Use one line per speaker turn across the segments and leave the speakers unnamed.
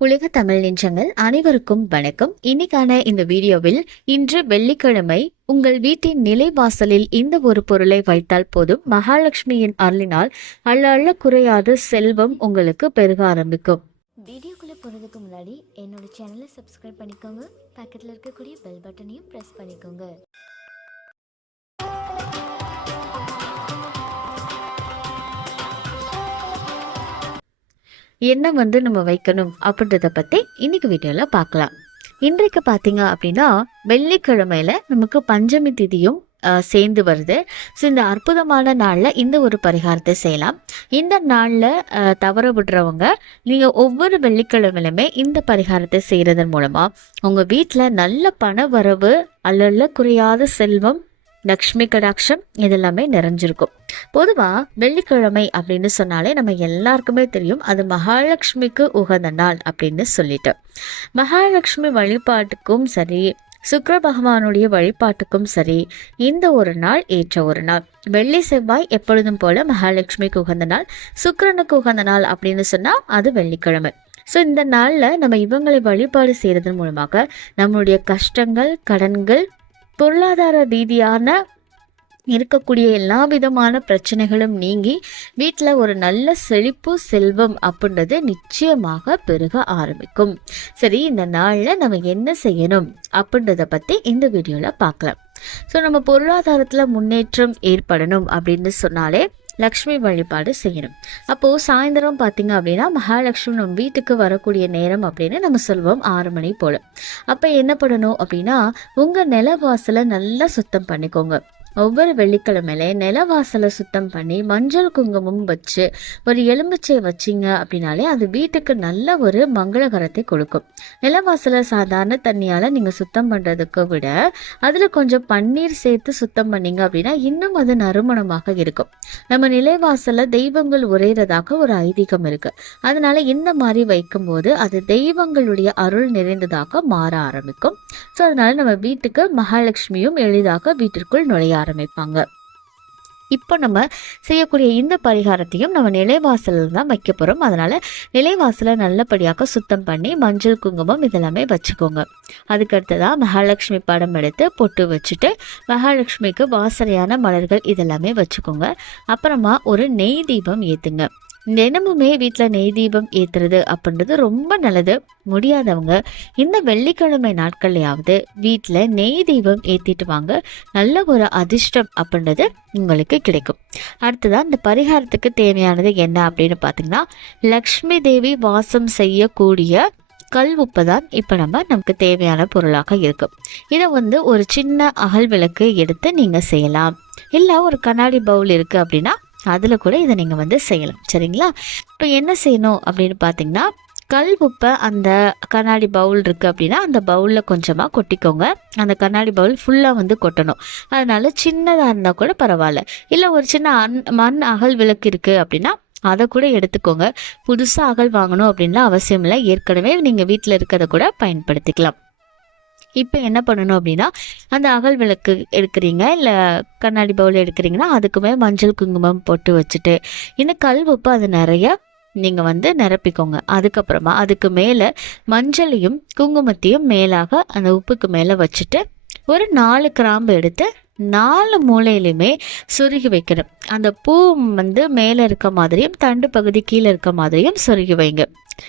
உலக தமிழ் நெஞ்சங்கள் அனைவருக்கும் வணக்கம். இன்னைக்கான இந்த வீடியோவில் இன்று வெள்ளிக்கிழமை உங்கள் வீட்டின் நிலை வாசலில் இந்த ஒரு பொருளை வைத்தால் போதும். மகாலட்சுமியின் அருளினால் அள்ள அள்ள குறையாத செல்வம் உங்களுக்கு பெருக ஆரம்பிக்கும்.
வீடியோக்குள்ளே போகிறதுக்கு முன்னாடி என்னோட சேனலை சப்ஸ்கிரைப் பண்ணிக்கோங்க. பக்கத்தில் இருக்கக்கூடிய பெல் பட்டனையும் ப்ரெஸ் பண்ணிக்கோங்க.
என்ன வந்து நம்ம வைக்கணும் அப்படின்றத பற்றி இன்னைக்கு வீடியோவில் பார்க்கலாம். இன்றைக்கு பார்த்தீங்க அப்படின்னா வெள்ளிக்கிழமையில நமக்கு பஞ்சமி திதியும் சேர்ந்து வருது. ஸோ இந்த அற்புதமான நாளில் இந்த ஒரு பரிகாரத்தை செய்யலாம். இந்த நாளில் தவற விடுறவங்க நீங்கள் ஒவ்வொரு வெள்ளிக்கிழமையிலுமே இந்த பரிகாரத்தை செய்கிறதன் மூலமாக உங்கள் வீட்டில் நல்ல பண வரவு அல்லல்ல குறையாத செல்வம் லக்ஷ்மி கடாட்சம் இதெல்லாமே நிறைஞ்சிருக்கும். பொதுவாக வெள்ளிக்கிழமை அப்படின்னு சொன்னாலே நம்ம எல்லாருக்குமே தெரியும் அது மகாலட்சுமிக்கு உகந்த நாள் அப்படின்னு சொல்லிட்டு. மகாலட்சுமி வழிபாட்டுக்கும் சரி சுக்கர பகவானுடைய வழிபாட்டுக்கும் சரி இந்த ஒரு நாள் ஏற்ற ஒரு நாள். வெள்ளி செவ்வாய் எப்பொழுதும் போல மகாலட்சுமிக்கு உகந்த நாள் சுக்கிரனுக்கு உகந்த நாள் அப்படின்னு சொன்னால் அது வெள்ளிக்கிழமை. ஸோ இந்த நாளில் நம்ம இவங்களை வழிபாடு செய்கிறதன் மூலமாக நம்மளுடைய கஷ்டங்கள் கடன்கள் பொருளாதார ரீதியான இருக்கக்கூடிய எல்லா விதமான பிரச்சனைகளும் நீங்கி வீட்டில் ஒரு நல்ல செழிப்பு செல்வம் அப்படின்றது நிச்சயமாக பெருக ஆரம்பிக்கும். சரி இந்த நாளில் நம்ம என்ன செய்யணும் அப்படின்றத பற்றி இந்த வீடியோவில் பார்க்கலாம். ஸோ நம்ம பொருளாதாரத்தில் முன்னேற்றம் ஏற்படணும் அப்படின்னு சொன்னாலே லக்ஷ்மி வழிபாடு செய்யணும். அப்போது சாயந்தரம் பார்த்தீங்க அப்படின்னா மகாலட்சுமி நம்ம வீட்டுக்கு வரக்கூடிய நேரம் அப்படின்னு நம்ம சொல்வோம் ஆறு மணி போல். அப்போ என்ன பண்ணணும் அப்படின்னா உங்கள் நிலவாசலை நல்லா சுத்தம் பண்ணிக்கோங்க. ஒவ்வொரு வெள்ளிக்கிழமையில நிலவாசலை சுத்தம் பண்ணி மஞ்சள் குங்குமம் வச்சு ஒரு எலுமிச்சை வச்சிங்க அப்படின்னாலே அது வீட்டுக்கு நல்ல ஒரு மங்களகரத்தை கொடுக்கும். நிலவாசலை சாதாரண தண்ணியால் நீங்கள் சுத்தம் பண்ணுறதுக்கு விட அதில் கொஞ்சம் பன்னீர் சேர்த்து சுத்தம் பண்ணீங்க அப்படின்னா இன்னும் அது நறுமணமாக இருக்கும். நம்ம நிலைவாசலில் தெய்வங்கள் உரைகிறதாக ஒரு ஐதீகம் இருக்குது அதனால் இந்த மாதிரி வைக்கும்போது அது தெய்வங்களுடைய அருள் நிறைந்ததாக மாற ஆரம்பிக்கும். ஸோ அதனால் நம்ம வீட்டுக்கு மகாலட்சுமியும் எளிதாக வீட்டிற்குள் நுழைய ஆரம்பிப்பாங்க. இப்போ நம்ம செய்யக்கூடிய இந்த பரிகாரத்தையும் நம்ம நிலைவாசலில் தான் வைக்க போகிறோம் அதனால் நிலைவாசலை நல்லபடியாக சுத்தம் பண்ணி மஞ்சள் குங்குமம் இதெல்லாமே வச்சுக்கோங்க. அதுக்கடுத்ததாக மகாலட்சுமி படம் எடுத்து பொட்டு வச்சுட்டு மகாலட்சுமிக்கு வாசனையான மலர்கள் இதெல்லாமே வச்சுக்கோங்க. அப்புறமா ஒரு நெய் தீபம் ஏற்றுங்க தினமுமே வீட்டில் நெய் தீபம் ஏற்றுறது அப்படின்றது ரொம்ப நல்லது. முடியாதவங்க இந்த வெள்ளிக்கிழமை நாட்கள்லையாவது வீட்டில் நெய் தீபம் ஏற்றிட்டு வாங்க. நல்ல ஒரு அதிர்ஷ்டம் அப்படின்றது உங்களுக்கு கிடைக்கும். அடுத்ததான் இந்த பரிகாரத்துக்கு தேவையானது என்ன அப்படின்னு பார்த்தீங்கன்னா லக்ஷ்மி தேவி வாசம் செய்யக்கூடிய கல் உப்பு தான் இப்போ நம்ம நமக்கு தேவையான பொருளாக இருக்கும் இதை வந்து ஒரு சின்ன அகல் விளக்கு எடுத்து நீங்கள் செய்யலாம். இல்லை ஒரு கண்ணாடி பவுல் இருக்குது அப்படின்னா அதில் கூட இதை நீங்கள் வந்து செய்யலாம். சரிங்களா? இப்போ என்ன செய்யணும் அப்படின்னு பார்த்தீங்கன்னா கல் உப்பை அந்த கண்ணாடி பவுல் இருக்குது அப்படின்னா அந்த பவுலில் கொஞ்சமாக கொட்டிக்கோங்க. அந்த கண்ணாடி பவுல் ஃபுல்லாக வந்து கொட்டணும். அதனால சின்னதாக இருந்தால் கூட பரவாயில்ல. இல்லை ஒரு சின்ன அன் மண் அகல் விளக்கு இருக்குது அப்படின்னா அதை கூட எடுத்துக்கோங்க. புதுசாக அகல் வாங்கணும் அப்படின்லாம் அவசியம் இல்லை. ஏற்கனவே நீங்கள் வீட்டில் இருக்கிறத கூட பயன்படுத்திக்கலாம். இப்போ என்ன பண்ணணும் அப்படின்னா அந்த அகல் விளக்கு எடுக்கிறீங்க இல்லை கண்ணாடி பவுல் எடுக்கிறீங்கன்னா அதுக்குமே மஞ்சள் குங்குமம் போட்டு வச்சுட்டு இந்த கல் உப்பு அது நிறைய நீங்கள் வந்து நிரப்பிக்கோங்க. அதுக்கப்புறமா அதுக்கு மேலே மஞ்சளையும் குங்குமத்தையும் மேலாக அந்த உப்புக்கு மேலே வச்சுட்டு ஒரு நாலு கிராம்பு எடுத்து நாலு மூலையிலுமே சொருகி வைக்கணும். அந்த பூ வந்து மேலே இருக்க மாதிரியும் தண்டு பகுதி கீழே இருக்க மாதிரியும் சொருகி வைங்க.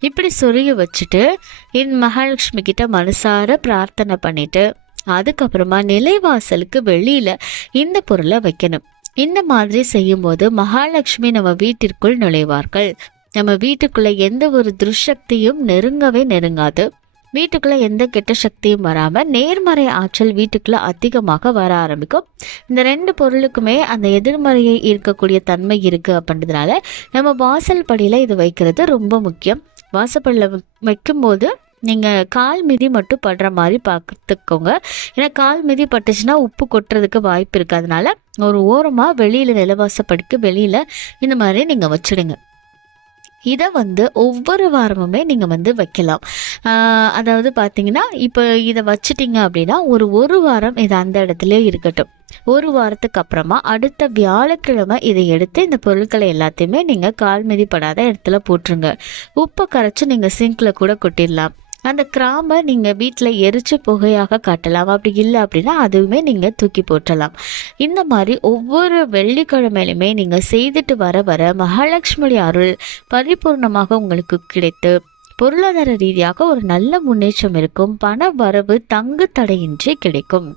இப்படி சொருகி வச்சுட்டு என் மகாலட்சுமி கிட்ட மனசார பிரார்த்தனை பண்ணிட்டு அதுக்கப்புறமா நிலைவாசலுக்கு வெளியில இந்த பொருளை வைக்கணும். இந்த மாதிரி செய்யும்போது மகாலட்சுமி நம்ம வீட்டிற்குள் நுழைவார்கள். நம்ம வீட்டுக்குள்ள எந்த ஒரு துர்சக்தியும் நெருங்கவே நெருங்காது. வீட்டுக்குள்ளே எந்த கெட்ட சக்தியும் வராமல் நேர்மறை ஆற்றல் வீட்டுக்குள்ளே அதிகமாக வர ஆரம்பிக்கும். இந்த ரெண்டு பொருளுக்குமே அந்த எதிர்மறையை இருக்கக்கூடிய தன்மை இருக்குது அப்படின்றதுனால நம்ம வாசல் படியில் இது வைக்கிறது ரொம்ப முக்கியம். வாசப்படியில் வைக்கும்போது நீங்கள் கால் மிதி மட்டும் படுற மாதிரி பார்த்துக்கோங்க ஏன்னா கால் மிதி பட்டுச்சுன்னா உப்பு கொட்டுறதுக்கு வாய்ப்பு இருக்குது ஒரு ஓரமாக வெளியில் நிலவாசப்படிக்கு வெளியில் இந்த மாதிரி நீங்கள் வச்சுடுங்க. இதை வந்து ஒவ்வொரு வாரமுமே நீங்கள் வந்து வைக்கலாம். அதாவது பார்த்தீங்கன்னா இப்போ இதை வச்சிட்டிங்க அப்படின்னா ஒரு ஒரு வாரம் இது அந்த இடத்துல இருக்கட்டும். ஒரு வாரத்துக்கு அப்புறமா அடுத்த வியாழக்கிழமை இதை எடுத்து இந்த பொருட்களை எல்லாத்தையுமே நீங்கள் கால் மிதிப்படாத இடத்துல போட்டுருங்க. உப்பை கரைச்சி நீங்கள் சிங்கில் கூட கொட்டிடலாம். அந்த கிராம்பை நீங்கள் வீட்டில் எரிச்சு புகையாக காட்டலாம். அப்படி இல்லை அப்படின்னா அதுவுமே நீங்கள் தூக்கி போட்டலாம் இந்த மாதிரி ஒவ்வொரு வெள்ளிக்கிழமையிலுமே நீங்கள் செய்துட்டு வர வர மகாலட்சுமி அருள் பரிபூர்ணமாக உங்களுக்கு கிடைத்து பொருளாதார ரீதியாக ஒரு நல்ல முன்னேற்றம் இருக்கும். பண வரவு தங்கு தடையின்றி கிடைக்கும்.